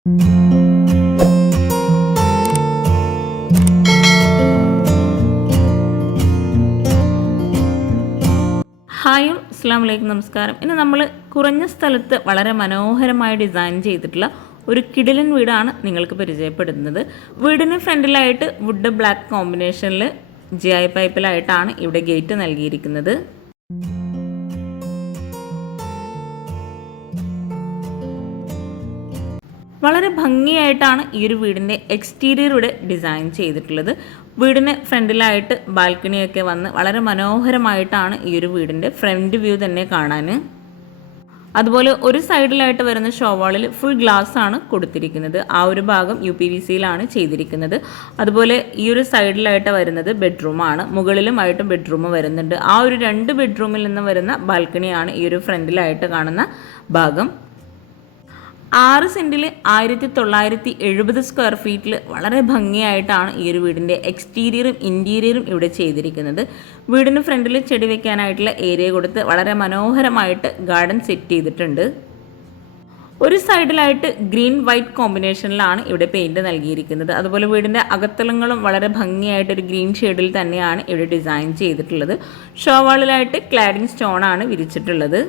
Hi അസ്സലാമു അലൈക്കും, നമസ്കാരം. ഇന്ന് നമ്മൾ കുറഞ്ഞ സ്ഥലത്ത് വളരെ മനോഹരമായി ഡിസൈൻ ചെയ്തിട്ടുള്ള ഒരു കിടിലൻ വീടാണ് നിങ്ങൾക്ക് പരിചയപ്പെടുന്നത്. വീടിന് ഫ്രണ്ടിലായിട്ട് വുഡ് ബ്ലാക്ക് കോമ്പിനേഷനിൽ GI പൈപ്പിലായിട്ടാണ് ഇവിടെ ഗേറ്റ് നൽകിയിരിക്കുന്നത്. വളരെ ഭംഗിയായിട്ടാണ് ഈ ഒരു വീടിൻ്റെ എക്സ്റ്റീരിയർ ഇവിടെ ഡിസൈൻ ചെയ്തിട്ടുള്ളത്. വീടിന് ഫ്രണ്ടിലായിട്ട് ബാൽക്കണിയൊക്കെ വന്ന് വളരെ മനോഹരമായിട്ടാണ് ഈ ഒരു വീടിൻ്റെ ഫ്രണ്ട് വ്യൂ തന്നെ കാണാൻ. അതുപോലെ ഒരു സൈഡിലായിട്ട് വരുന്ന ഷോവാളിൽ ഫുൾ ഗ്ലാസ് ആണ് കൊടുത്തിരിക്കുന്നത്. ആ ഒരു ഭാഗം UPVCയിലാണ് ചെയ്തിരിക്കുന്നത്. അതുപോലെ ഈ ഒരു സൈഡിലായിട്ട് വരുന്നത് ബെഡ്റൂമാണ്. മുകളിലുമായിട്ടും ബെഡ്റൂം വരുന്നുണ്ട്. ആ ഒരു 2 ബെഡ്റൂമിൽ നിന്ന് വരുന്ന ബാൽക്കണിയാണ് ഈ ഒരു ഫ്രണ്ടിലായിട്ട് കാണുന്ന ഭാഗം. 6 സെൻറ്റിൽ 1970 സ്ക്വയർ ഫീറ്റിൽ വളരെ ഭംഗിയായിട്ടാണ് ഈ ഒരു വീടിൻ്റെ എക്സ്റ്റീരിയറും ഇൻറ്റീരിയറും ഇവിടെ ചെയ്തിരിക്കുന്നത്. വീടിന് ഫ്രണ്ടിൽ ചെടി വെക്കാനായിട്ടുള്ള ഏരിയ കൊടുത്ത് വളരെ മനോഹരമായിട്ട് ഗാർഡൻ സെറ്റ് ചെയ്തിട്ടുണ്ട്. ഒരു സൈഡിലായിട്ട് ഗ്രീൻ വൈറ്റ് കോമ്പിനേഷനിലാണ് ഇവിടെ പെയിൻറ് നൽകിയിരിക്കുന്നത്. അതുപോലെ വീടിൻ്റെ അകത്തളങ്ങളും വളരെ ഭംഗിയായിട്ട് ഒരു ഗ്രീൻ ഷെയ്ഡിൽ തന്നെയാണ് ഇവിടെ ഡിസൈൻ ചെയ്തിട്ടുള്ളത്. ഷോവാളിലായിട്ട് ക്ലാഡിംഗ് സ്റ്റോണാണ് വിരിച്ചിട്ടുള്ളത്.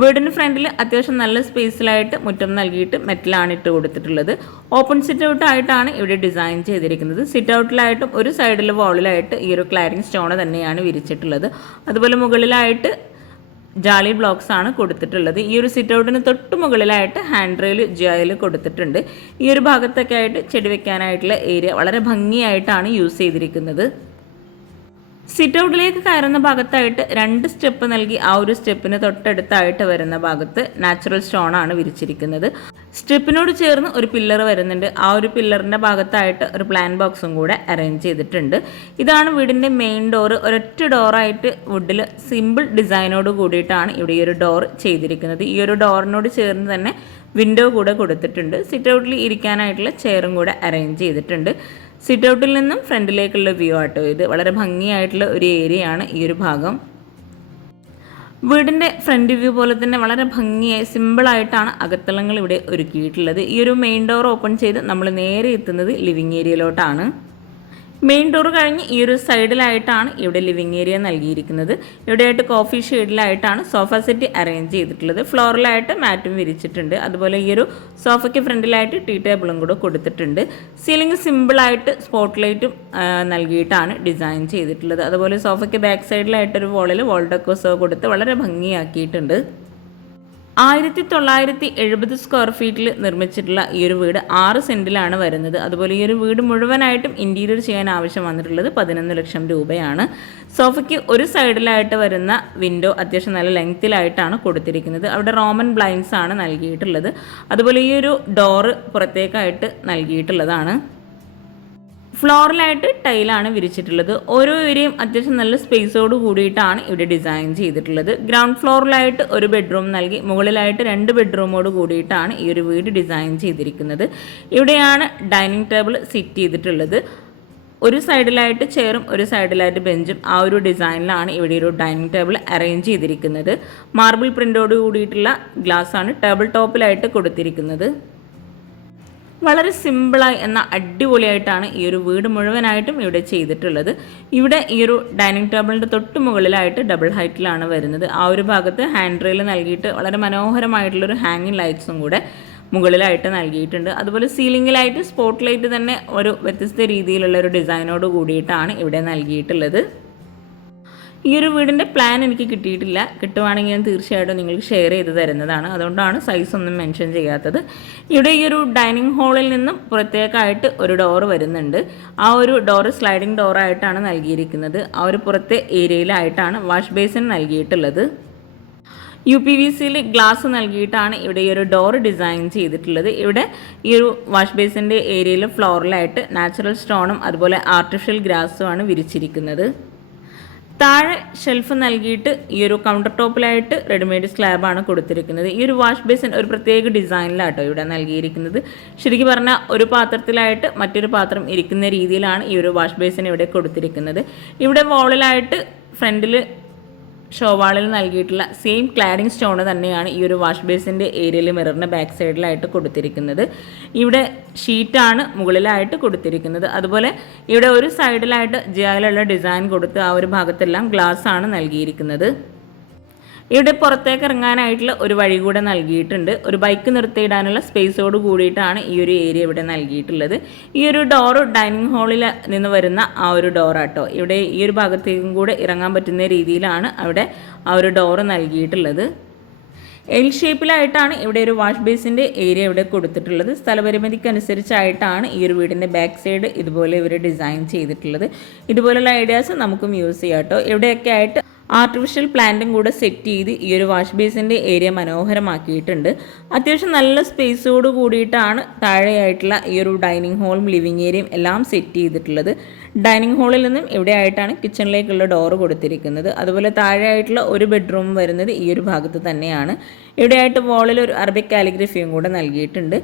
വീടിന് ഫ്രണ്ടിൽ അത്യാവശ്യം നല്ല സ്പേസിലായിട്ട് മുറ്റം നൽകിയിട്ട് മെറ്റലാണ് ഇട്ട് കൊടുത്തിട്ടുള്ളത്. ഓപ്പൺ സിറ്റ് ഔട്ട് ആയിട്ടാണ് ഇവിടെ ഡിസൈൻ ചെയ്തിരിക്കുന്നത്. സിറ്റ് ഔട്ടിലായിട്ടും ഒരു സൈഡിൽ വാളിലായിട്ട് ഈ ഒരു ക്ലാഡിംഗ് സ്റ്റോൺ തന്നെയാണ് വിരിച്ചിട്ടുള്ളത്. അതുപോലെ മുകളിലായിട്ട് ജാളി ബ്ലോക്സ് ആണ് കൊടുത്തിട്ടുള്ളത്. ഈ ഒരു സിറ്റ് ഔട്ടിന് തൊട്ട് മുകളിലായിട്ട് ഹാൻഡ് റെയിൽ GIയിൽ കൊടുത്തിട്ടുണ്ട്. ഈ ഒരു ഭാഗത്തൊക്കെ ആയിട്ട് ചെടി വെക്കാനായിട്ടുള്ള ഏരിയ വളരെ ഭംഗിയായിട്ടാണ് യൂസ് ചെയ്തിരിക്കുന്നത്. സിറ്റ് ഔട്ടിലേക്ക് കയറുന്ന ഭാഗത്തായിട്ട് 2 സ്റ്റെപ്പ് നൽകി ആ ഒരു സ്റ്റെപ്പിന് തൊട്ടടുത്തായിട്ട് വരുന്ന ഭാഗത്ത് നാച്ചുറൽ സ്റ്റോൺ ആണ് വിരിച്ചിരിക്കുന്നത്. സ്റ്റെപ്പിനോട് ചേർന്ന് ഒരു പില്ലർ വരുന്നുണ്ട്. ആ ഒരു പില്ലറിൻ്റെ ഭാഗത്തായിട്ട് ഒരു പ്ലാൻ ബോക്സും കൂടെ അറേഞ്ച് ചെയ്തിട്ടുണ്ട്. ഇതാണ് വീടിൻ്റെ മെയിൻ ഡോറ്. ഒരൊറ്റ ഡോറായിട്ട് വുഡിൽ സിമ്പിൾ ഡിസൈനോട് കൂടിയിട്ടാണ് ഇവിടെ ഈ ഒരു ഡോർ ചെയ്തിരിക്കുന്നത്. ഈ ഒരു ഡോറിനോട് ചേർന്ന് തന്നെ വിൻഡോ കൂടെ കൊടുത്തിട്ടുണ്ട്. സിറ്റ് ഔട്ടിൽ ഇരിക്കാനായിട്ടുള്ള ചെയറും കൂടെ അറേഞ്ച് ചെയ്തിട്ടുണ്ട്. സിറ്റ് ഔട്ടിൽ നിന്നും ഫ്രണ്ടിലേക്കുള്ള വ്യൂ ആട്ടോ ഇത്. വളരെ ഭംഗിയായിട്ടുള്ള ഒരു ഏരിയയാണ് ഈ ഒരു ഭാഗം. വീടിൻ്റെ ഫ്രണ്ട് വ്യൂ പോലെ തന്നെ വളരെ ഭംഗിയായി സിമ്പിളായിട്ടാണ് അകത്തളങ്ങൾ ഇവിടെ ഒരുക്കിയിട്ടുള്ളത്. ഈ ഒരു മെയിൻ ഡോർ ഓപ്പൺ ചെയ്ത് നമ്മൾ നേരെ എത്തുന്നത് ലിവിങ് ഏരിയയിലോട്ടാണ്. മെയിൻ ഡോർ കഴിഞ്ഞ് ഈ ഒരു സൈഡിലായിട്ടാണ് ഇവിടെ ലിവിങ് ഏരിയ നൽകിയിരിക്കുന്നത്. ഇവിടെയായിട്ട് കോഫി ഷെയ്ഡിലായിട്ടാണ് സോഫ സെറ്റ് അറേഞ്ച് ചെയ്തിട്ടുള്ളത്. ഫ്ലോറിലായിട്ട് മാറ്റും വിരിച്ചിട്ടുണ്ട്. അതുപോലെ ഈ ഒരു സോഫയ്ക്ക് ഫ്രണ്ടിലായിട്ട് ടീ ടേബിളും കൂടെ കൊടുത്തിട്ടുണ്ട്. സീലിംഗ് സിമ്പിളായിട്ട് സ്പോട്ട് ലൈറ്റും നൽകിയിട്ടാണ് ഡിസൈൻ ചെയ്തിട്ടുള്ളത്. അതുപോലെ സോഫയ്ക്ക് ബാക്ക് സൈഡിലായിട്ടൊരു വോളിൽ വോൾ ഡെക്കോസോ കൊടുത്ത് വളരെ ഭംഗിയാക്കിയിട്ടുണ്ട്. 1970 സ്ക്വയർ ഫീറ്റിൽ നിർമ്മിച്ചിട്ടുള്ള ഈ ഒരു വീട് 6 സെൻറ്റിലാണ് വരുന്നത്. അതുപോലെ ഈ ഒരു വീട് മുഴുവനായിട്ടും ഇൻറ്റീരിയർ ചെയ്യാൻ ആവശ്യം വന്നിട്ടുള്ളത് 11 ലക്ഷം രൂപയാണ്. സോഫയ്ക്ക് ഒരു സൈഡിലായിട്ട് വരുന്ന വിൻഡോ അത്യാവശ്യം നല്ല ലെങ്ത്തിലായിട്ടാണ് കൊടുത്തിരിക്കുന്നത്. അവിടെ റോമൻ ബ്ലൈൻഡ്സ് ആണ് നൽകിയിട്ടുള്ളത്. അതുപോലെ ഈ ഒരു ഡോറ് പുറത്തേക്കായിട്ട് നൽകിയിട്ടുള്ളതാണ്. ഫ്ലോറിലായിട്ട് ടൈലാണ് വിരിച്ചിട്ടുള്ളത്. ഓരോ ഏരിയയും അത്യാവശ്യം നല്ല സ്പേസോട് കൂടിയിട്ടാണ് ഇവിടെ ഡിസൈൻ ചെയ്തിട്ടുള്ളത്. ഗ്രൗണ്ട് ഫ്ലോറിലായിട്ട് ഒരു ബെഡ്റൂം നൽകി മുകളിലായിട്ട് 2 ബെഡ്റൂമോട് കൂടിയിട്ടാണ് ഈ ഒരു വീട് ഡിസൈൻ ചെയ്തിരിക്കുന്നത്. ഇവിടെയാണ് ഡൈനിങ് ടേബിൾ സെറ്റ് ചെയ്തിട്ടുള്ളത്. ഒരു സൈഡിലായിട്ട് ചെയറും ഒരു സൈഡിലായിട്ട് ബെഞ്ചും ആ ഒരു ഡിസൈനിലാണ് ഇവിടെ ഒരു ഡൈനിങ് ടേബിൾ അറേഞ്ച് ചെയ്തിരിക്കുന്നത്. മാർബിൾ പ്രിൻ്റോട് കൂടിയിട്ടുള്ള ഗ്ലാസ്സാണ് ടേബിൾ ടോപ്പിലായിട്ട് കൊടുത്തിരിക്കുന്നത്. വളരെ സിമ്പിളായി എന്ന അടിപൊളിയായിട്ടാണ് ഈ ഒരു വീട് മുഴുവനായിട്ടും ഇവിടെ ചെയ്തിട്ടുള്ളത്. ഇവിടെ ഈ ഒരു ഡൈനിങ് ടേബിളിൻ്റെ തൊട്ട് മുകളിലായിട്ട് ഡബിൾ ഹൈറ്റിലാണ് വരുന്നത്. ആ ഒരു ഭാഗത്ത് ഹാൻഡ് റെയിൽ നൽകിയിട്ട് വളരെ മനോഹരമായിട്ടുള്ളൊരു ഹാങ്ങിങ് ലൈറ്റ്സും കൂടെ മുകളിലായിട്ട് നൽകിയിട്ടുണ്ട്. അതുപോലെ സീലിംഗിലായിട്ട് സ്പോട്ട് ലൈറ്റ് തന്നെ ഒരു വ്യത്യസ്ത രീതിയിലുള്ള ഒരു ഡിസൈനോട് കൂടിയിട്ടാണ് ഇവിടെ നൽകിയിട്ടുള്ളത്. ഈ ഒരു വീടിൻ്റെ പ്ലാൻ എനിക്ക് കിട്ടിയിട്ടില്ല. കിട്ടുവാണെങ്കിൽ ഞാൻ തീർച്ചയായിട്ടും നിങ്ങൾക്ക് ഷെയർ ചെയ്ത് തരുന്നതാണ്. അതുകൊണ്ടാണ് സൈസ് ഒന്നും മെൻഷൻ ചെയ്യാത്തത്. ഇവിടെ ഈ ഒരു ഡൈനിങ് ഹാളിൽ നിന്നും പുറത്തേക്കായിട്ട് ഒരു ഡോറ് വരുന്നുണ്ട്. ആ ഒരു ഡോറ് സ്ലൈഡിങ് ഡോറായിട്ടാണ് നൽകിയിരിക്കുന്നത്. ആ ഒരു പുറത്തെ ഏരിയയിലായിട്ടാണ് വാഷ് ബേസിൻ നൽകിയിട്ടുള്ളത്. UPVCയിൽ ഗ്ലാസ് നൽകിയിട്ടാണ് ഇവിടെ ഈ ഒരു ഡോർ ഡിസൈൻ ചെയ്തിട്ടുള്ളത്. ഇവിടെ ഈ ഒരു വാഷ് ബേസിൻ്റെ ഏരിയയിൽ ഫ്ലോറിലായിട്ട് നാച്ചുറൽ സ്റ്റോണും അതുപോലെ ആർട്ടിഫിഷ്യൽ ഗ്രാസുമാണ് വിരിച്ചിരിക്കുന്നത്. താഴെ ഷെൽഫ് നൽകിയിട്ട് ഈ ഒരു കൗണ്ടർ ടോപ്പിലായിട്ട് റെഡിമെയ്ഡ് സ്ലാബാണ് കൊടുത്തിരിക്കുന്നത്. ഈ ഒരു വാഷ് ബേസിൻ ഒരു പ്രത്യേക ഡിസൈനിലാട്ടോ ഇവിടെ നൽകിയിരിക്കുന്നത്. ശരിക്കും പറഞ്ഞാൽ ഒരു പാത്രത്തിലായിട്ട് മറ്റൊരു പാത്രം ഇരിക്കുന്ന രീതിയിലാണ് ഈ ഒരു വാഷ് ബേസിൻ ഇവിടെ കൊടുത്തിരിക്കുന്നത്. ഇവിടെ വോളിലായിട്ട് ഫ്രണ്ടിൽ ഷോവാളിൽ നൽകിയിട്ടുള്ള സെയിം ക്ലാഡിംഗ് സ്റ്റോൺ തന്നെയാണ് ഈ ഒരു വാഷ് ബേസിൻ്റെ ഏരിയയിൽ മിററിൻ്റെ ബാക്ക് സൈഡിലായിട്ട് കൊടുത്തിരിക്കുന്നത്. ഇവിടെ ഷീറ്റാണ് മുകളിലായിട്ട് കൊടുത്തിരിക്കുന്നത്. അതുപോലെ ഇവിടെ ഒരു സൈഡിലായിട്ട് ജിയായിലുള്ള ഡിസൈൻ കൊടുത്ത് ആ ഒരു ഭാഗത്തെല്ലാം ഗ്ലാസ് ആണ് നൽകിയിരിക്കുന്നത്. ഇവിടെ പുറത്തേക്ക് ഇറങ്ങാനായിട്ടുള്ള ഒരു വഴി കൂടെ നൽകിയിട്ടുണ്ട്. ഒരു ബൈക്ക് നിർത്തിയിടാനുള്ള സ്പേസോട് കൂടിയിട്ടാണ് ഈ ഒരു ഏരിയ ഇവിടെ നൽകിയിട്ടുള്ളത്. ഈ ഒരു ഡോറ് ഡൈനിങ് ഹാളിൽ നിന്ന് വരുന്ന ആ ഒരു ഡോറാട്ടോ. ഇവിടെ ഈ ഒരു ഭാഗത്തേക്കും കൂടെ ഇറങ്ങാൻ പറ്റുന്ന രീതിയിലാണ് അവിടെ ആ ഒരു ഡോറ് നൽകിയിട്ടുള്ളത്. എൽ ഷേപ്പിലായിട്ടാണ് ഇവിടെ ഒരു വാഷ് ബേസിൻ്റെ ഏരിയ ഇവിടെ കൊടുത്തിട്ടുള്ളത്. സ്ഥലപരിമിതിക്കനുസരിച്ചായിട്ടാണ് ഈ ഒരു വീടിൻ്റെ ബാക്ക് സൈഡ് ഇതുപോലെ ഇവർ ഡിസൈൻ ചെയ്തിട്ടുള്ളത്. ഇതുപോലുള്ള ഐഡിയാസ് നമുക്കും യൂസ് ചെയ്യാം കേട്ടോ. ഇവിടെയൊക്കെ ആയിട്ട് ആർട്ടിഫിഷ്യൽ പ്ലാന്റും കൂടെ സെറ്റ് ചെയ്ത് ഈ ഒരു വാഷ് ബേസിൻ്റെ ഏരിയ മനോഹരമാക്കിയിട്ടുണ്ട്. അത്യാവശ്യം നല്ല സ്പേസോട് കൂടിയിട്ടാണ് താഴെയായിട്ടുള്ള ഈ ഒരു ഡൈനിങ് ഹോളും ലിവിങ് ഏരിയയും എല്ലാം സെറ്റ് ചെയ്തിട്ടുള്ളത്. ഡൈനിങ് ഹാളിൽ നിന്നും ഇവിടെ ആയിട്ടാണ് കിച്ചണിലേക്കുള്ള ഡോറ് കൊടുത്തിരിക്കുന്നത്. അതുപോലെ താഴെയായിട്ടുള്ള ഒരു ബെഡ്റൂം വരുന്നത് ഈ ഒരു ഭാഗത്ത് തന്നെയാണ്. ഇവിടെയായിട്ട് വാളിൽ ഒരു അറബിക് കാലിഗ്രഫിയും കൂടെ നൽകിയിട്ടുണ്ട്.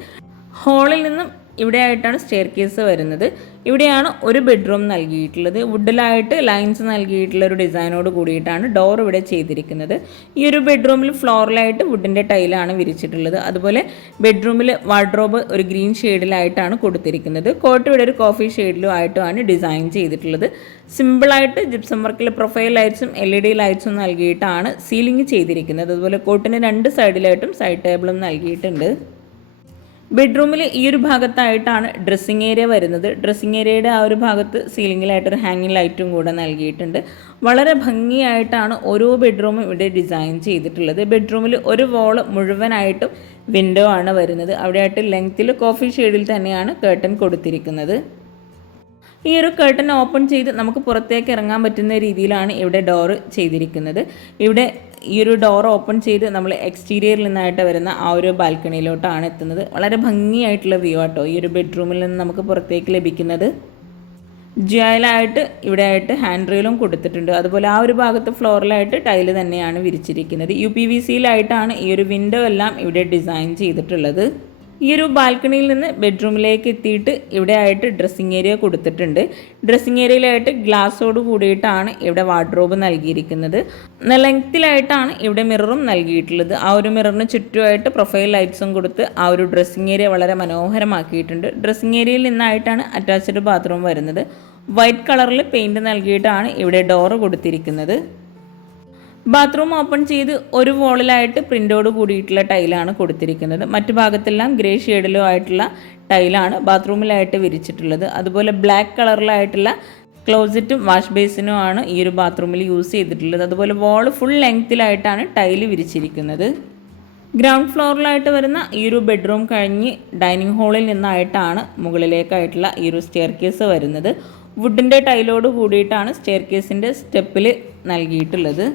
ഹാളിൽ നിന്നും ഇവിടെ ആയിട്ടാണ് സ്റ്റെയർ കേസ് വരുന്നത്. ഇവിടെയാണ് ഒരു ബെഡ്റൂം നൽകിയിട്ടുള്ളത്. വുഡിലായിട്ട് ലൈൻസ് നൽകിയിട്ടുള്ള ഒരു ഡിസൈനോട് കൂടിയിട്ടാണ് ഡോർ ഇവിടെ ചെയ്തിരിക്കുന്നത്. ഈ ഒരു ബെഡ്റൂമിൽ ഫ്ലോറിലായിട്ട് വുഡിൻ്റെ ടൈലാണ് വിരിച്ചിട്ടുള്ളത്. അതുപോലെ ബെഡ്റൂമിൽ വാർഡ്രോബ് ഒരു ഗ്രീൻ ഷെയ്ഡിലായിട്ടാണ് കൊടുത്തിരിക്കുന്നത്. കോട്ട് ഇവിടെ ഒരു കോഫി ഷെയ്ഡിലും ആയിട്ടുമാണ് ഡിസൈൻ ചെയ്തിട്ടുള്ളത്. സിമ്പിളായിട്ട് ജിപ്സം വർക്കിൽ പ്രൊഫൈൽ ലൈറ്റ്സും LED ലൈറ്റ്സും നൽകിയിട്ടാണ് സീലിംഗ് ചെയ്തിരിക്കുന്നത്. അതുപോലെ കോട്ടിന് രണ്ട് സൈഡിലായിട്ടും സൈഡ് ടേബിളും നൽകിയിട്ടുണ്ട്. ബെഡ്റൂമിൽ ഈ ഒരു ഭാഗത്തായിട്ടാണ് ഡ്രസ്സിങ് ഏരിയ വരുന്നത്. ഡ്രസ്സിങ് ഏരിയയുടെ ആ ഒരു ഭാഗത്ത് സീലിങ്ങിലായിട്ടൊരു ഹാങ്ങിങ് ലൈറ്റും കൂടെ നൽകിയിട്ടുണ്ട്. വളരെ ഭംഗിയായിട്ടാണ് ഓരോ ബെഡ്റൂമും ഇവിടെ ഡിസൈൻ ചെയ്തിട്ടുള്ളത്. ബെഡ്റൂമിൽ ഒരു വോള് മുഴുവനായിട്ടും വിൻഡോ ആണ് വരുന്നത്. അവിടെയായിട്ട് ലെങ്ത്തിൽ കോഫി ഷെയ്ഡിൽ തന്നെയാണ് കേർട്ടൻ കൊടുത്തിരിക്കുന്നത്. ഈ ഒരു കേർട്ടൻ ഓപ്പൺ ചെയ്ത് നമുക്ക് പുറത്തേക്ക് ഇറങ്ങാൻ പറ്റുന്ന രീതിയിലാണ് ഇവിടെ ഡോറ് ചെയ്തിരിക്കുന്നത്. ഇവിടെ ഈ ഒരു ഡോർ ഓപ്പൺ ചെയ്ത് നമ്മൾ എക്സ്റ്റീരിയറിൽ നിന്നായിട്ട് വരുന്ന ആ ഒരു ബാൽക്കണിയിലോട്ടാണ് എത്തുന്നത്. വളരെ ഭംഗിയായിട്ടുള്ള വ്യൂ ആട്ടോ ഈ ഒരു ബെഡ്റൂമിൽ നിന്ന് നമുക്ക് പുറത്തേക്ക് ലഭിക്കുന്നത്. ജിയായിലായിട്ട് ഇവിടെ ആയിട്ട് ഹാൻഡ് റെയിലും കൊടുത്തിട്ടുണ്ട്. അതുപോലെ ആ ഒരു ഭാഗത്ത് ഫ്ലോറിലായിട്ട് ടൈല് തന്നെയാണ് വിരിച്ചിരിക്കുന്നത്. UPVCയിലായിട്ടാണ് ഈ ഒരു വിൻഡോ എല്ലാം ഇവിടെ ഡിസൈൻ ചെയ്തിട്ടുള്ളത്. ഈ ഒരു ബാൽക്കണിയിൽ നിന്ന് ബെഡ്റൂമിലേക്ക് എത്തിയിട്ട് ഇവിടെ ആയിട്ട് ഡ്രസ്സിങ് ഏരിയ കൊടുത്തിട്ടുണ്ട്. ഡ്രസ്സിങ് ഏരിയയിലായിട്ട് ഗ്ലാസ്സോട് കൂടിയിട്ടാണ് ഇവിടെ വാർഡ്രോബ് നൽകിയിരിക്കുന്നത്. ലെങ്ത്തിലായിട്ടാണ് ഇവിടെ മിററും നൽകിയിട്ടുള്ളത്. ആ ഒരു മിററിന് ചുറ്റുമായിട്ട് പ്രൊഫൈൽ ലൈറ്റ്സും കൊടുത്ത് ആ ഒരു ഡ്രസ്സിങ് ഏരിയ വളരെ മനോഹരമാക്കിയിട്ടുണ്ട്. ഡ്രസ്സിങ് ഏരിയയിൽ നിന്നായിട്ടാണ് അറ്റാച്ച്ഡ് ബാത്റൂം വരുന്നത്. വൈറ്റ് കളറിൽ പെയിൻറ് നൽകിയിട്ടാണ് ഇവിടെ ഡോറ് കൊടുത്തിരിക്കുന്നത്. ബാത്റൂം ഓപ്പൺ ചെയ്ത് ഒരു വോളിലായിട്ട് പ്രിൻ്റോട് കൂടിയിട്ടുള്ള ടൈലാണ് കൊടുത്തിരിക്കുന്നത്. മറ്റു ഭാഗത്തെല്ലാം ഗ്രേ ഷെയ്ഡിലോ ആയിട്ടുള്ള ടൈലാണ് ബാത്റൂമിലായിട്ട് വിരിച്ചിട്ടുള്ളത്. അതുപോലെ ബ്ലാക്ക് കളറിലായിട്ടുള്ള ക്ലോസറ്റും വാഷ് ബേസിനും ആണ് ഈ ഒരു ബാത്റൂമിൽ യൂസ് ചെയ്തിട്ടുള്ളത്. അതുപോലെ വോൾ ഫുൾ ലെങ്ത്തിലായിട്ടാണ് ടൈല് വിരിച്ചിരിക്കുന്നത്. ഗ്രൗണ്ട് ഫ്ലോറിലായിട്ട് വരുന്ന ഈ ഒരു ബെഡ്റൂം കഴിഞ്ഞ് ഡൈനിങ് ഹാളിൽ നിന്നായിട്ടാണ് മുകളിലേക്കായിട്ടുള്ള ഈ ഒരു സ്റ്റെയർ കേസ് വരുന്നത്. വുഡിൻ്റെ ടൈലോട് കൂടിയിട്ടാണ് സ്റ്റെയർ കേസിൻ്റെ സ്റ്റെപ്പിൽ നൽകിയിട്ടുള്ളത്.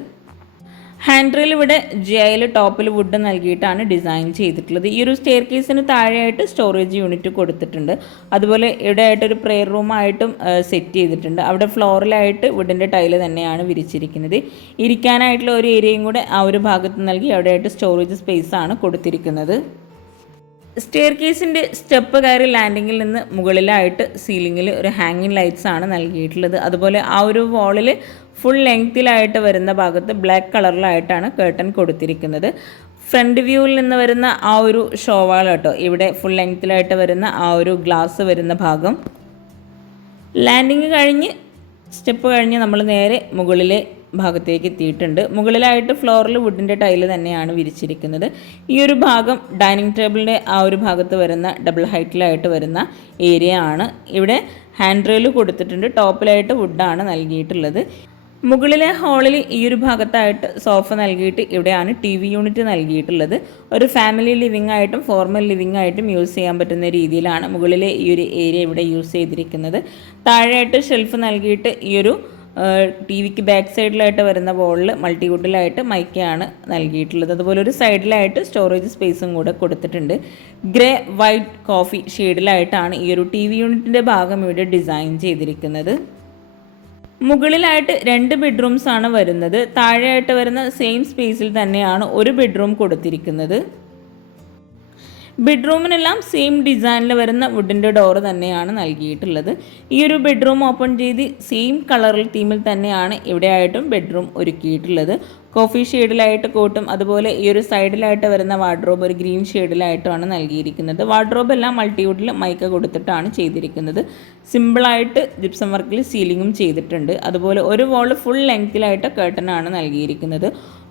ഹാൻഡ് റെയിൽ ഇവിടെ ജിയായിൽ ടോപ്പിൽ വുഡ് നൽകിയിട്ടാണ് ഡിസൈൻ ചെയ്തിട്ടുള്ളത്. ഈ ഒരു സ്റ്റെയർ കേസിന് താഴെയായിട്ട് സ്റ്റോറേജ് യൂണിറ്റ് കൊടുത്തിട്ടുണ്ട്. അതുപോലെ ഇവിടെ ആയിട്ടൊരു പ്രെയർ റൂമായിട്ടും സെറ്റ് ചെയ്തിട്ടുണ്ട്. അവിടെ ഫ്ലോറിലായിട്ട് വുഡിൻ്റെ ടൈല് തന്നെയാണ് വിരിച്ചിരിക്കുന്നത്. ഇരിക്കാനായിട്ടുള്ള ഒരു ഏരിയയും കൂടെ ആ ഒരു ഭാഗത്ത് നൽകി അവിടെയായിട്ട് സ്റ്റോറേജ് സ്പേസ് ആണ് കൊടുത്തിരിക്കുന്നത്. സ്റ്റെയർ കേസിൻ്റെ സ്റ്റെപ്പ് കയറി ലാൻഡിങ്ങിൽ നിന്ന് മുകളിലായിട്ട് സീലിങ്ങിൽ ഒരു ഹാങ്ങിങ് ലൈറ്റ്സ് ആണ് നൽകിയിട്ടുള്ളത്. അതുപോലെ ആ ഒരു വാളിൽ ഫുൾ ലെങ്ത്തിലായിട്ട് വരുന്ന ഭാഗത്ത് ബ്ലാക്ക് കളറിലായിട്ടാണ് കേർട്ടൻ കൊടുത്തിരിക്കുന്നത്. ഫ്രണ്ട് വ്യൂവിൽ നിന്ന് വരുന്ന ആ ഒരു ഷോവാൾ കേട്ടോ ഇവിടെ ഫുൾ ലെങ്ത്തിലായിട്ട് വരുന്ന ആ ഒരു ഗ്ലാസ് വരുന്ന ഭാഗം. ലാൻഡിങ് കഴിഞ്ഞ് സ്റ്റെപ്പ് കഴിഞ്ഞ് നമ്മൾ നേരെ മുകളിലെ ഭാഗത്തേക്ക് എത്തിയിട്ടുണ്ട്. മുകളിലായിട്ട് ഫ്ലോറിൽ വുഡിൻ്റെ ടൈല് തന്നെയാണ് വിരിച്ചിരിക്കുന്നത്. ഈ ഒരു ഭാഗം ഡൈനിങ് ടേബിളിൻ്റെ ആ ഒരു ഭാഗത്ത് വരുന്ന ഡബിൾ ഹൈറ്റിലായിട്ട് വരുന്ന ഏരിയ ആണ്. ഇവിടെ ഹാൻഡ് റെയിൽ കൊടുത്തിട്ടുണ്ട്. ടോപ്പിലായിട്ട് വുഡാണ് നൽകിയിട്ടുള്ളത്. മുകളിലെ ഹാളിൽ ഈ ഒരു ഭാഗത്തായിട്ട് സോഫ നൽകിയിട്ട് ഇവിടെയാണ് TV യൂണിറ്റ് നൽകിയിട്ടുള്ളത്. ഒരു ഫാമിലി ലിവിംഗ് ആയിട്ടും ഫോർമൽ ലിവിംഗ് ആയിട്ടും യൂസ് ചെയ്യാൻ പറ്റുന്ന രീതിയിലാണ് മുകളിലെ ഈ ഒരു ഏരിയ ഇവിടെ യൂസ് ചെയ്തിരിക്കുന്നത്. താഴെയായിട്ട് ഷെൽഫ് നൽകിയിട്ട് ഈ ഒരു TVക്ക് ബാക്ക് സൈഡിലായിട്ട് വരുന്ന വോളിൽ മൾട്ടിവുഡിലായിട്ട് മൈക്കയാണ് നൽകിയിട്ടുള്ളത്. അതുപോലെ ഒരു സൈഡിലായിട്ട് സ്റ്റോറേജ് സ്പേസും കൂടെ കൊടുത്തിട്ടുണ്ട്. ഗ്രേ വൈറ്റ് കോഫി ഷെയ്ഡിലായിട്ടാണ് ഈ ഒരു TV യൂണിറ്റിൻ്റെ ഭാഗം ഇവിടെ ഡിസൈൻ ചെയ്തിരിക്കുന്നത്. മുകളിലായിട്ട് 2 ബെഡ്റൂംസ് ആണ് വരുന്നത്. താഴെയായിട്ട് വരുന്ന സെയിം സ്പേസിൽ തന്നെയാണ് ഒരു ബെഡ്റൂം കൊടുത്തിരിക്കുന്നത്. ബെഡ്റൂമിനെല്ലാം സെയിം ഡിസൈനിൽ വരുന്ന വുഡിൻ്റെ ഡോറ് തന്നെയാണ് നൽകിയിട്ടുള്ളത്. ഈ ഒരു ബെഡ്റൂം ഓപ്പൺ ചെയ്ത് സെയിം കളറിൽ തീമിൽ തന്നെയാണ് ഇവിടെയായിട്ടും ബെഡ്റൂം ഒരുക്കിയിട്ടുള്ളത്. കോഫി ഷെയ്ഡിലായിട്ട് കോട്ടും അതുപോലെ ഈ ഒരു സൈഡിലായിട്ട് വരുന്ന വാർഡ്രോബ് ഒരു ഗ്രീൻ ഷെയ്ഡിലായിട്ടുമാണ് നൽകിയിരിക്കുന്നത്. വാർഡ്രോബ് എല്ലാം മൾട്ടിവുഡിൽ മൈക്ക കൊടുത്തിട്ടാണ് ചെയ്തിരിക്കുന്നത്. സിമ്പിളായിട്ട് ജിപ്സം വർക്കിൽ സീലിങ്ങും ചെയ്തിട്ടുണ്ട്. അതുപോലെ ഒരു വാൾ ഫുൾ ലെങ്ത്തിലായിട്ട് കേർട്ടനാണ് നൽകിയിരിക്കുന്നത്.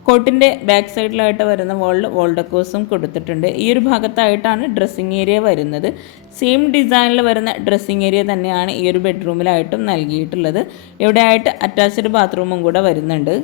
കോട്ടിൻ്റെ ബാക്ക് സൈഡിലായിട്ട് വരുന്ന വാൾ ഡെക്കോസും കൊടുത്തിട്ടുണ്ട്. ഈ ഒരു ഭാഗത്തായിട്ടാണ് ഡ്രസ്സിങ് ഏരിയ വരുന്നത്. സെയിം ഡിസൈനിൽ വരുന്ന ഡ്രസ്സിങ് ഏരിയ തന്നെയാണ് ഈ ഒരു ബെഡ്റൂമിലായിട്ടും നൽകിയിട്ടുള്ളത്. ഇവിടെയായിട്ട് അറ്റാച്ച്ഡ് ബാത്റൂമും കൂടെ വരുന്നുണ്ട്.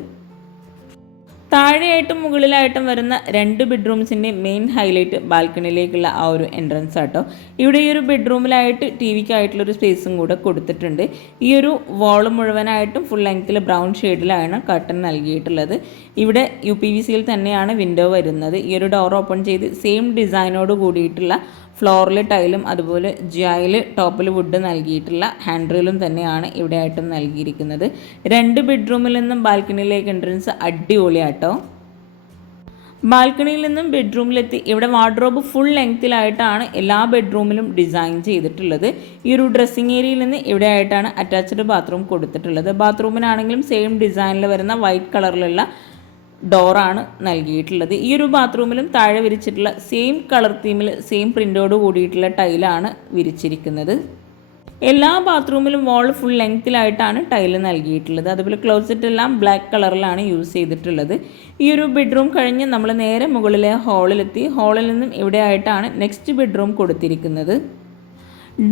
താഴെയായിട്ടും മുകളിലായിട്ടും വരുന്ന 2 ബെഡ്റൂംസിൻ്റെ മെയിൻ ഹൈലൈറ്റ് ബാൽക്കണിയിലേക്കുള്ള ആ ഒരു എൻട്രൻസ് ആട്ടോ. ഇവിടെ ഈ ഒരു ബെഡ്റൂമിലായിട്ട് ടി വിക്കായിട്ടുള്ളൊരു സ്പേസും കൂടെ കൊടുത്തിട്ടുണ്ട്. ഈ ഒരു വാൾ മുഴുവനായിട്ടും ഫുൾ ലെങ്ത്തിൽ ബ്രൗൺ ഷെയ്ഡിലാണ് കർട്ടൻ നൽകിയിട്ടുള്ളത്. ഇവിടെ UPVCയിൽ തന്നെയാണ് വിൻഡോ വരുന്നത്. ഈ ഒരു ഡോർ ഓപ്പൺ ചെയ്ത് സെയിം ഡിസൈനോട് കൂടിയിട്ടുള്ള ഫ്ലോറിൽ ടൈലും അതുപോലെ ജിയായിൽ ടോപ്പിൽ വുഡ് നൽകിയിട്ടുള്ള ഹാൻഡ് റെയിലും തന്നെയാണ് ഇവിടെ ആയിട്ടും നൽകിയിരിക്കുന്നത്. 2 ബെഡ്റൂമിൽ നിന്നും ബാൽക്കണിയിലേക്ക് എൻട്രൻസ് അടിപൊളിയാട്ടോ. ബാൽക്കണിയിൽ നിന്നും ബെഡ്റൂമിലെത്തി ഇവിടെ വാർഡ്രോബ് ഫുൾ ലെങ്ത്തിലായിട്ടാണ് എല്ലാ ബെഡ്റൂമിലും ഡിസൈൻ ചെയ്തിട്ടുള്ളത്. ഈ ഒരു ഡ്രസ്സിങ് ഏരിയയിൽ നിന്ന് ഇവിടെ ആയിട്ടാണ് അറ്റാച്ച്ഡ് ബാത്റൂം കൊടുത്തിട്ടുള്ളത്. ബാത്റൂമിനാണെങ്കിലും സെയിം ഡിസൈനിൽ വരുന്ന വൈറ്റ് കളറിലുള്ള ഡോറാണ് നൽകിയിട്ടുള്ളത്. ഈ ഒരു ബാത്റൂമിലും താഴെ വിരിച്ചിട്ടുള്ള സെയിം കളർ തീമിൽ സെയിം പ്രിൻ്റോട് കൂടിയിട്ടുള്ള ടൈലാണ് വിരിച്ചിരിക്കുന്നത്. എല്ലാ ബാത്റൂമിലും വാൾ ഫുൾ ലെങ്ത്തിലായിട്ടാണ് ടൈല് നൽകിയിട്ടുള്ളത്. അതുപോലെ ക്ലോസറ്റ് എല്ലാം ബ്ലാക്ക് കളറിലാണ് യൂസ് ചെയ്തിട്ടുള്ളത്. ഈ ഒരു ബെഡ്റൂം കഴിഞ്ഞ് നമ്മൾ നേരെ മുകളിലെ ഹാളിലെത്തി. ഹാളിൽ നിന്നും ഇവിടെ ആയിട്ടാണ് നെക്സ്റ്റ് ബെഡ്റൂം കൊടുത്തിരിക്കുന്നത്.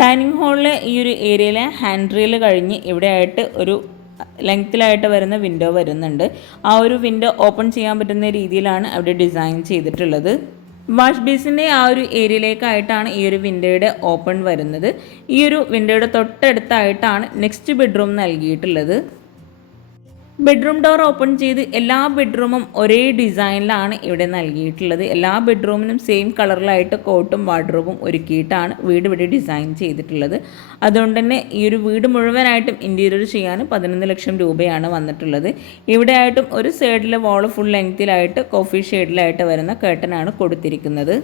ഡൈനിങ് ഹാളിലെ ഈ ഒരു ഏരിയയിലെ ഹാൻഡ് റെയിൽ കഴിഞ്ഞ് ഇവിടെ ആയിട്ട് ഒരു ലെങ്ത്തിലായിട്ട് വരുന്ന വിൻഡോ വരുന്നുണ്ട്. ആ ഒരു വിൻഡോ ഓപ്പൺ ചെയ്യാൻ പറ്റുന്ന രീതിയിലാണ് അവിടെ ഡിസൈൻ ചെയ്തിട്ടുള്ളത്. വാഷ് ബേസിൻ്റെ ആ ഒരു ഏരിയയിലേക്കായിട്ടാണ് ഈ ഒരു വിൻഡോയുടെ ഓപ്പൺ വരുന്നത്. ഈ ഒരു വിൻഡോയുടെ തൊട്ടടുത്തായിട്ടാണ് നെക്സ്റ്റ് ബെഡ്റൂം നൽകിയിട്ടുള്ളത്. ബെഡ്റൂം ഡോർ ഓപ്പൺ ചെയ്ത് എല്ലാ ബെഡ്റൂമും ഒരേ ഡിസൈനിലാണ് ഇവിടെ നൽകിയിട്ടുള്ളത്. എല്ലാ ബെഡ്റൂമിനും സെയിം കളറിലായിട്ട് കോട്ടും വാർഡ്രോബും ഒരുക്കിയിട്ടാണ് വീട് ഇവിടെ ഡിസൈൻ ചെയ്തിട്ടുള്ളത്. അതുകൊണ്ട് തന്നെ ഈ ഒരു വീട് മുഴുവനായിട്ടും ഇൻറ്റീരിയർ ചെയ്യാൻ 11 ലക്ഷം രൂപയാണ് വന്നിട്ടുള്ളത്. ഇവിടെ ആയിട്ടും ഒരു സൈഡിലെ വാൾ ഫുൾ ലെങ്ത്തിലായിട്ട് കോഫി ഷെയ്ഡിലായിട്ട് വരുന്ന കേർട്ടനാണ് കൊടുത്തിരിക്കുന്നത്.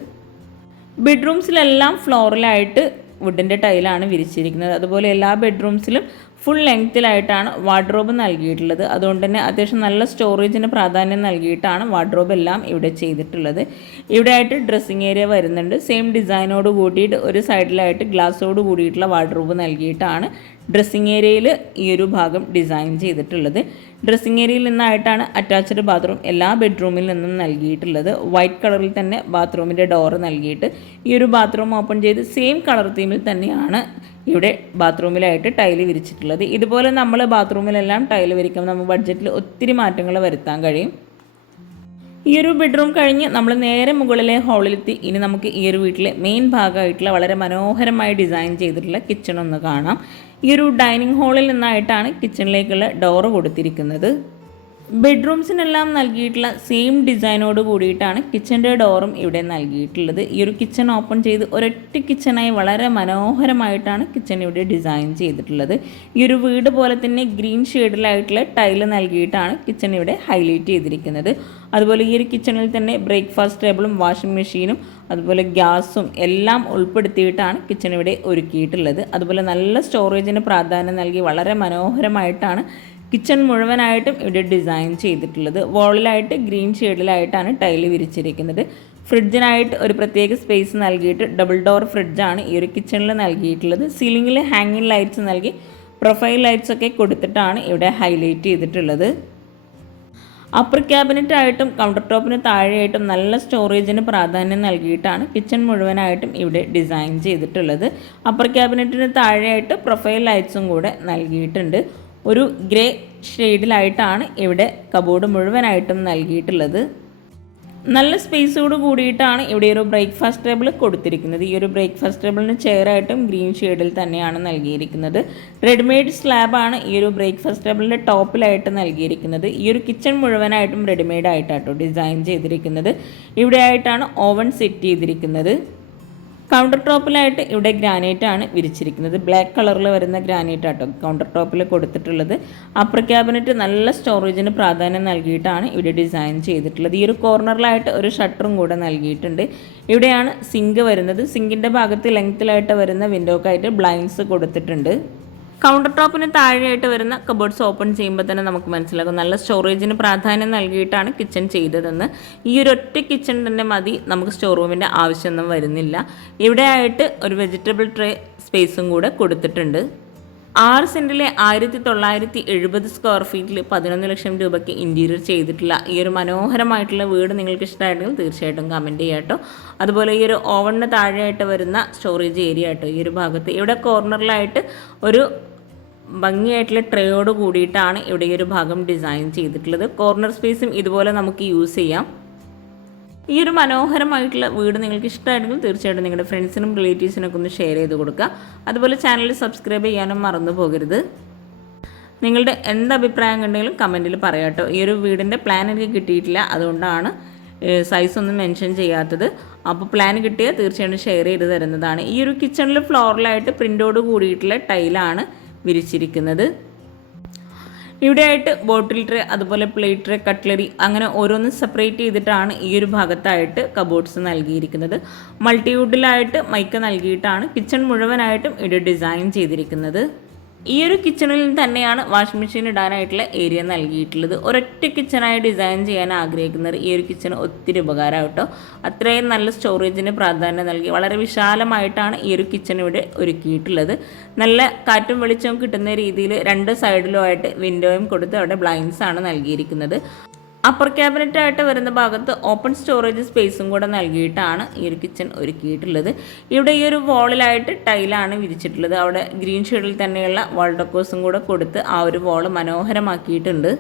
ബെഡ്റൂംസിലെല്ലാം ഫ്ലോറിലായിട്ട് വുഡിൻ്റെ ടൈലാണ് വിരിച്ചിരിക്കുന്നത്. അതുപോലെ എല്ലാ ബെഡ്റൂംസിലും ഫുൾ ലെങ്ത്തിലായിട്ടാണ് വാർഡ്രോബ് നൽകിയിട്ടുള്ളത്. അതുകൊണ്ട് തന്നെ അത്യാവശ്യം നല്ല സ്റ്റോറേജിന് പ്രാധാന്യം നൽകിയിട്ടാണ് വാർഡ്രോബ് എല്ലാം ഇവിടെ ചെയ്തിട്ടുള്ളത്. ഇവിടെ ആയിട്ട് ഡ്രസ്സിങ് ഏരിയ വരുന്നുണ്ട്. സെയിം ഡിസൈനോട് കൂടിയിട്ട് ഒരു സൈഡിലായിട്ട് ഗ്ലാസ്സോട് കൂടിയിട്ടുള്ള വാർഡ്രോബ് നൽകിയിട്ടാണ് ഡ്രസ്സിങ് ഏരിയയിൽ ഈ ഒരു ഭാഗം ഡിസൈൻ ചെയ്തിട്ടുള്ളത്. ഡ്രസ്സിങ് ഏരിയയിൽ നിന്നായിട്ടാണ് അറ്റാച്ച്ഡ് ബാത്റൂം എല്ലാ ബെഡ്റൂമിൽ നിന്നും നൽകിയിട്ടുള്ളത്. വൈറ്റ് കളറിൽ തന്നെ ബാത്റൂമിൻ്റെ ഡോറ് നൽകിയിട്ട് ഈ ഒരു ബാത്റൂം ഓപ്പൺ ചെയ്ത് സെയിം കളർ തീമിൽ തന്നെയാണ് ഇവിടെ ബാത്റൂമിലായിട്ട് ടൈല് വിരിച്ചിട്ടുള്ളത്. ഇതുപോലെ നമ്മൾ ബാത്റൂമിലെല്ലാം ടൈല് വിരിക്കുമ്പോൾ നമുക്ക് ബഡ്ജറ്റിൽ ഒത്തിരി മാറ്റങ്ങൾ വരുത്താൻ കഴിയും. ഈ ഒരു ബെഡ്റൂം കഴിഞ്ഞ് നമ്മൾ നേരെ മുകളിലെ ഹാളിലെത്തി. ഇനി നമുക്ക് ഈ ഒരു വീട്ടിലെ മെയിൻ ഭാഗമായിട്ടുള്ള വളരെ മനോഹരമായി ഡിസൈൻ ചെയ്തിട്ടുള്ള കിച്ചൺ ഒന്ന് കാണാം. ഈ ഒരു ഡൈനിങ് ഹാളിൽ നിന്നായിട്ടാണ് കിച്ചണിലേക്കുള്ള ഡോറ് കൊടുത്തിരിക്കുന്നത്. ബെഡ്റൂംസിനെല്ലാം നൽകിയിട്ടുള്ള സെയിം ഡിസൈനോട് കൂടിയിട്ടാണ് കിച്ചൻ്റെ ഡോറും ഇവിടെ നൽകിയിട്ടുള്ളത്. ഈ ഒരു കിച്ചൺ ഓപ്പൺ ചെയ്ത് ഒരൊറ്റ കിച്ചണായി വളരെ മനോഹരമായിട്ടാണ് കിച്ചൺ ഇവിടെ ഡിസൈൻ ചെയ്തിട്ടുള്ളത്. ഈ ഒരു വീട് പോലെ തന്നെ ഗ്രീൻ ഷെയ്ഡിലായിട്ടുള്ള ടൈല് നൽകിയിട്ടാണ് കിച്ചൺ ഇവിടെ ഹൈലൈറ്റ് ചെയ്തിരിക്കുന്നത്. അതുപോലെ ഈ ഒരു കിച്ചണിൽ തന്നെ ബ്രേക്ക്ഫാസ്റ്റ് ടേബിളും വാഷിംഗ് മെഷീനും അതുപോലെ ഗ്യാസും എല്ലാം ഉൾപ്പെടുത്തിയിട്ടാണ് കിച്ചൺ ഇവിടെ ഒരുക്കിയിട്ടുള്ളത്. അതുപോലെ നല്ല സ്റ്റോറേജിന് പ്രാധാന്യം നൽകി വളരെ മനോഹരമായിട്ടാണ് കിച്ചൺ മുഴുവനായിട്ടും ഇവിടെ ഡിസൈൻ ചെയ്തിട്ടുള്ളത്. വാളിലായിട്ട് ഗ്രീൻ ഷെയ്ഡിലായിട്ടാണ് ടൈല് വിരിച്ചിരിക്കുന്നത്. ഫ്രിഡ്ജിനായിട്ട് ഒരു പ്രത്യേക സ്പേസ് നൽകിയിട്ട് ഡബിൾ ഡോർ ഫ്രിഡ്ജാണ് ഈ ഒരു കിച്ചണിൽ നൽകിയിട്ടുള്ളത്. സീലിങ്ങിൽ ഹാങ്ങിങ് ലൈറ്റ്സ് നൽകി പ്രൊഫൈൽ ലൈറ്റ്സ് ഒക്കെ കൊടുത്തിട്ടാണ് ഇവിടെ ഹൈലൈറ്റ് ചെയ്തിട്ടുള്ളത്. അപ്പർ ക്യാബിനറ്റായിട്ടും കൗണ്ടർ ടോപ്പിന് താഴെയായിട്ടും നല്ല സ്റ്റോറേജിന് പ്രാധാന്യം നൽകിയിട്ടാണ് കിച്ചൺ മുഴുവനായിട്ടും ഇവിടെ ഡിസൈൻ ചെയ്തിട്ടുള്ളത്. അപ്പർ ക്യാബിനറ്റിന് താഴെയായിട്ട് പ്രൊഫൈൽ ലൈറ്റ്സും കൂടെ നൽകിയിട്ടുണ്ട്. ഒരു ഗ്രേ ഷെയ്ഡിലായിട്ടാണ് ഇവിടെ കബോർഡ് മുഴുവനായിട്ടും നൽകിയിട്ടുള്ളത്. നല്ല സ്പേസോട് കൂടിയിട്ടാണ് ഇവിടെ ഒരു ബ്രേക്ക്ഫാസ്റ്റ് ടേബിൾ കൊടുത്തിരിക്കുന്നത്. ഈ ഒരു ബ്രേക്ക്ഫാസ്റ്റ് ടേബിളിന് ചെയറായിട്ടും ഗ്രീൻ ഷെയ്ഡിൽ തന്നെയാണ് നൽകിയിരിക്കുന്നത്. റെഡിമെയ്ഡ് സ്ലാബാണ് ഈ ഒരു ബ്രേക്ക്ഫാസ്റ്റ് ടേബിളിൻ്റെ ടോപ്പിലായിട്ട് നൽകിയിരിക്കുന്നത്. ഈ ഒരു കിച്ചൺ മുഴുവനായിട്ടും റെഡിമെയ്ഡ് ആയിട്ടാട്ടോ ഡിസൈൻ ചെയ്തിരിക്കുന്നത്. ഇവിടെ ആയിട്ടാണ് ഓവൻ സെറ്റ് ചെയ്തിരിക്കുന്നത്. കൗണ്ടർ ടോപ്പിലായിട്ട് ഇവിടെ ഗ്രാനൈറ്റ് ആണ് വിരിച്ചിരിക്കുന്നത്. ബ്ലാക്ക് കളറിൽ വരുന്ന ഗ്രാനൈറ്റ് ആട്ടോ കൗണ്ടർ ടോപ്പിൽ കൊടുത്തിട്ടുള്ളത്. അപ്പർ ക്യാബിനറ്റ് നല്ല സ്റ്റോറേജിന് പ്രാധാന്യം നൽകിയിട്ടാണ് ഇവിടെ ഡിസൈൻ ചെയ്തിട്ടുള്ളത്. ഈ ഒരു കോർണറിലായിട്ട് ഒരു ഷട്ടറും കൂടെ നൽകിയിട്ടുണ്ട്. ഇവിടെയാണ് സിങ്ക് വരുന്നത്. സിങ്കിൻ്റെ ഭാഗത്ത് ലെങ്ത്തിലായിട്ട് വരുന്ന വിൻഡോക്കായിട്ട് ബ്ലൈൻഡ്സ് കൊടുത്തിട്ടുണ്ട്. കൗണ്ടർ ടോപ്പിന് താഴെയായിട്ട് വരുന്ന കബോർഡ്സ് ഓപ്പൺ ചെയ്യുമ്പോൾ തന്നെ നമുക്ക് മനസ്സിലാകും നല്ല സ്റ്റോറേജിന് പ്രാധാന്യം നൽകിയിട്ടാണ് കിച്ചൺ ചെയ്തതെന്ന്. ഈ ഒരു ഒറ്റ കിച്ചൺ തന്നെ മതി, നമുക്ക് സ്റ്റോർ റൂമിൻ്റെ ആവശ്യമൊന്നും വരുന്നില്ല. ഇവിടെ ആയിട്ട് ഒരു വെജിറ്റബിൾ ട്രേ സ്പേസും കൂടെ കൊടുത്തിട്ടുണ്ട്. 6 സെൻറ്റിലെ 1970 സ്ക്വയർ ഫീറ്റിൽ 11 ലക്ഷം രൂപയ്ക്ക് ഇൻറ്റീരിയർ ചെയ്തിട്ടുള്ള ഈ ഒരു മനോഹരമായിട്ടുള്ള വീട് നിങ്ങൾക്ക് ഇഷ്ടമായിട്ടെങ്കിൽ തീർച്ചയായിട്ടും കമൻറ്റ് ചെയ്യാം കേട്ടോ. അതുപോലെ ഈ ഒരു ഓവണിന് താഴെയായിട്ട് വരുന്ന സ്റ്റോറേജ് ഏരിയ ആട്ടോ ഈ ഒരു ഭാഗത്ത്. ഇവിടെ കോർണറിലായിട്ട് ഒരു ഭംഗിയായിട്ടുള്ള ട്രേയോട് കൂടിയിട്ടാണ് ഇവിടെ ഈ ഒരു ഭാഗം ഡിസൈൻ ചെയ്തിട്ടുള്ളത്. കോർണർ സ്പേസും ഇതുപോലെ നമുക്ക് യൂസ് ചെയ്യാം. ഈ ഒരു മനോഹരമായിട്ടുള്ള വീട് നിങ്ങൾക്ക് ഇഷ്ടമായിട്ടുണ്ടെങ്കിൽ തീർച്ചയായിട്ടും നിങ്ങളുടെ ഫ്രണ്ട്സിനും റിലേറ്റീവ്സിനൊക്കെ ഒന്ന് ഷെയർ ചെയ്ത് കൊടുക്കുക. അതുപോലെ ചാനൽ സബ്സ്ക്രൈബ് ചെയ്യാനും മറന്നു പോകരുത്. നിങ്ങളുടെ എന്ത് അഭിപ്രായം കണ്ടെങ്കിലും കമൻറ്റിൽ പറയാം കേട്ടോ. ഈ ഒരു വീടിൻ്റെ പ്ലാൻ എനിക്ക് കിട്ടിയിട്ടില്ല, അതുകൊണ്ടാണ് സൈസ് ഒന്നും മെൻഷൻ ചെയ്യാത്തത്. അപ്പോൾ പ്ലാൻ കിട്ടിയാൽ തീർച്ചയായിട്ടും ഷെയർ ചെയ്ത് തരുന്നതാണ്. ഈ ഒരു കിച്ചണിൽ ഫ്ലോറിലായിട്ട് പ്രിൻ്റോട് കൂടിയിട്ടുള്ള ടൈലാണ് വിരിച്ചിരിക്കുന്നത്. ഇവിടെയായിട്ട് ബോട്ടിൽ ട്രേ, അതുപോലെ പ്ലേറ്റ് ട്രേ, കട്ട്ലറി അങ്ങനെ ഓരോന്നും സെപ്പറേറ്റ് ചെയ്തിട്ടാണ് ഈ ഒരു ഭാഗത്തായിട്ട് കബോർഡ്സ് നൽകിയിരിക്കുന്നത്. മൾട്ടിവുഡിലായിട്ട് മൈക്ക നൽകിയിട്ടാണ് കിച്ചൺ മുഴുവനായിട്ടും ഇവിടെ ഡിസൈൻ ചെയ്തിരിക്കുന്നത്. ഈ ഒരു കിച്ചണിൽ തന്നെയാണ് വാഷിംഗ് മെഷീൻ ഇടാനായിട്ടുള്ള ഏരിയ നൽകിയിട്ടുള്ളത്. ഒരൊറ്റ കിച്ചണായി ഡിസൈൻ ചെയ്യാൻ ആഗ്രഹിക്കുന്നവർ ഈ ഒരു കിച്ചൺ ഒത്തിരി ഉപകാരം കേട്ടോ. അത്രയും നല്ല സ്റ്റോറേജിന് പ്രാധാന്യം നൽകി വളരെ വിശാലമായിട്ടാണ് ഈ ഒരു കിച്ചൺ ഇവിടെ ഒരുക്കിയിട്ടുള്ളത്. നല്ല കാറ്റും വെളിച്ചവും കിട്ടുന്ന രീതിയിൽ 2 സൈഡിലുമായിട്ട് വിൻഡോയും കൊടുത്ത് അവിടെ ബ്ലൈൻഡ്സ് ആണ് നൽകിയിരിക്കുന്നത്. അപ്പർ ക്യാബിനറ്റ് ആയിട്ട് വരുന്ന ഭാഗത്ത് ഓപ്പൺ സ്റ്റോറേജ് സ്പേസും കൂടെ നൽകിയിട്ടാണ് ഈ ഒരു കിച്ചൺ ഒരുക്കിയിട്ടുള്ളത്. ഇവിടെ ഈ ഒരു വാളിലായിട്ട് ടൈലാണ് വിരിച്ചിട്ടുള്ളത്. അവിടെ ഗ്രീൻ ഷെയ്ഡിൽ തന്നെയുള്ള വാൾ ഡെക്കോഴ്സും കൂടെ കൊടുത്ത് ആ ഒരു വാൾ മനോഹരമാക്കിയിട്ടുണ്ട്.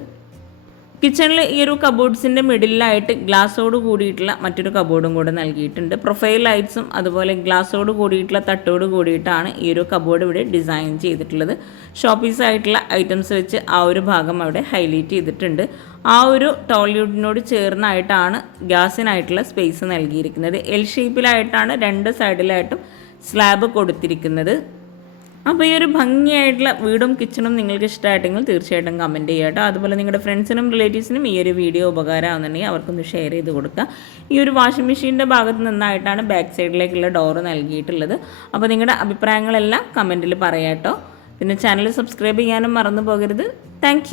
കിച്ചണിൽ ഈ ഒരു കബോർഡ്സിൻ്റെ മിഡിലായിട്ട് ഗ്ലാസ്സോട് കൂടിയിട്ടുള്ള മറ്റൊരു കബോർഡും കൂടെ നൽകിയിട്ടുണ്ട്. പ്രൊഫൈൽ ലൈറ്റ്സും അതുപോലെ ഗ്ലാസ്സോട് കൂടിയിട്ടുള്ള തട്ടോട് കൂടിയിട്ടാണ് ഈ ഒരു കബോർഡ് ഇവിടെ ഡിസൈൻ ചെയ്തിട്ടുള്ളത്. ഷോപ്പീസ് ആയിട്ടുള്ള ഐറ്റംസ് വെച്ച് ആ ഒരു ഭാഗം അവിടെ ഹൈലൈറ്റ് ചെയ്തിട്ടുണ്ട്. ആ ഒരു ടോയ്ലറ്റിനോട് ചേർന്നായിട്ടാണ് ഗ്യാസിനായിട്ടുള്ള സ്പേസ് നൽകിയിരിക്കുന്നത്. എൽ ഷേപ്പിലായിട്ടാണ് 2 സൈഡിലായിട്ടും സ്ലാബ് കൊടുത്തിരിക്കുന്നത്. അപ്പോൾ ഈ ഒരു ഭംഗിയായിട്ടുള്ള വീടും കിച്ചണും നിങ്ങൾക്ക് ഇഷ്ടമായിട്ടെങ്കിൽ തീർച്ചയായിട്ടും കമൻറ്റ് ചെയ്യുക കേട്ടോ. അതുപോലെ നിങ്ങളുടെ ഫ്രണ്ട്സിനും റിലേറ്റീവ്സിനും ഈ ഒരു വീഡിയോ ഉപകാരമാകുന്നുണ്ടെങ്കിൽ അവർക്കൊന്ന് ഷെയർ ചെയ്ത് കൊടുക്കുക. ഈ ഒരു വാഷിംഗ് മെഷീൻ്റെ ഭാഗത്ത് നിന്നായിട്ടാണ് ബാക്ക് സൈഡിലേക്കുള്ള ഡോറ് നൽകിയിട്ടുള്ളത്. അപ്പോൾ നിങ്ങളുടെ അഭിപ്രായങ്ങളെല്ലാം കമൻറ്റിൽ പറയാം കേട്ടോ. പിന്നെ ചാനൽ സബ്സ്ക്രൈബ് ചെയ്യാനും മറന്നു പോകരുത്. താങ്ക്